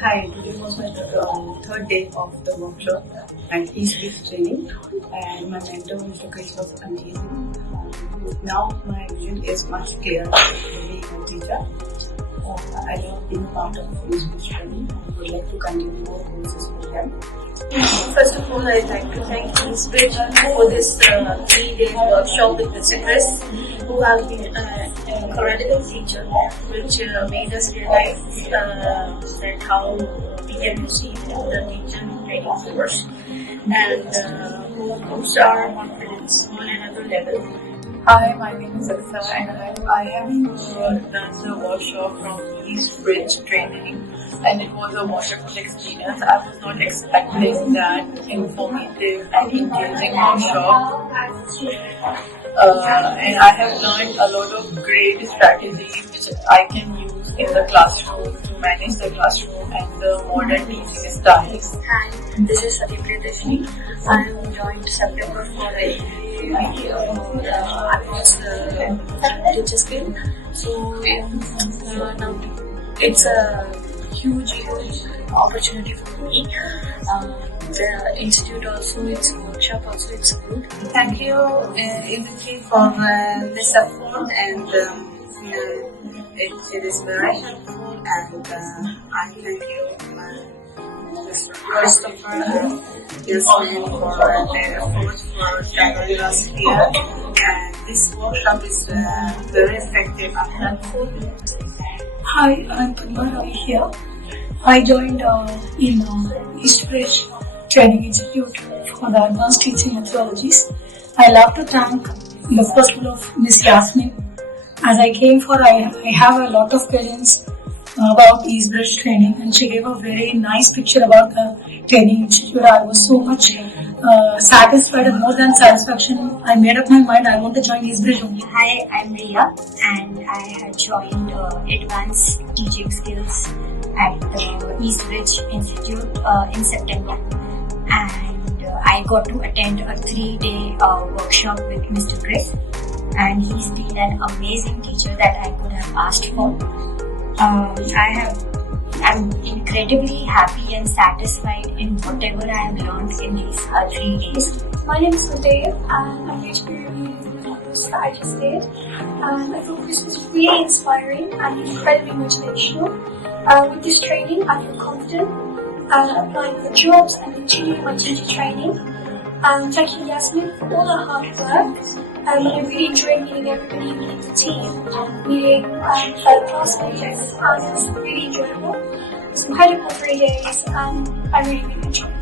Hi, today was my third day of the workshop and East training, and my mentor Mr. Chris was amazing. Now my vision is much clearer to be a teacher. I love being part of East training and would like to continue more courses with them. First of all, I'd like to thank Snippets for this 3-day workshop with Mr. Chris, who has been an incredible teacher, which made us realize that how we can receive the teacher training course and who boosts our confidence on another level. Hi, my name is Elsa and I have done the workshop from East Bridge training, and it was a wonderful experience. I was not expecting that informative and engaging workshop. And I have learned a lot of great strategies which I can use in the classroom to manage the classroom and the modern teaching styles. Hi, this is Snippets. I am joined September for advanced teacher skill. So now it's a huge opportunity for me. The institute also, its workshop also, it's good. Thank you, Industry, for this support, and it is very helpful. And I thank you, Christopher, Yasmin, for their effort for gathering us here. And this workshop is very effective and helpful. Hi, I'm Padma Ravi here. I joined in Eastbridge Training Institute for the Advanced Teaching Methodologies. I love to thank the principal of Miss Yasmin. As I came for, I have a lot of questions about Eastbridge training, and she gave a very nice picture about the training institute. I was so much satisfied, and more than satisfaction, I made up my mind I want to join Eastbridge only. Hi, I'm Riya, and I had joined Advanced Teaching Skills at the Eastbridge Institute in September, and I got to attend a 3-day workshop with Mr. Chris, and he's been an amazing teacher that I could have asked for. I'm incredibly happy and satisfied in whatever I have learned in these 3 days. My name is Dave, and I'm going to be reviewing the course that I just did. I thought this was really inspiring and incredibly motivational. With this training, I feel confident applying for jobs and continuing my teacher training. Thank you, Yasmin, for all her hard work. I really enjoyed meeting everybody, meeting the team, meeting fellow classmates. It was really enjoyable. It was incredible 3 days, and I really enjoyed it.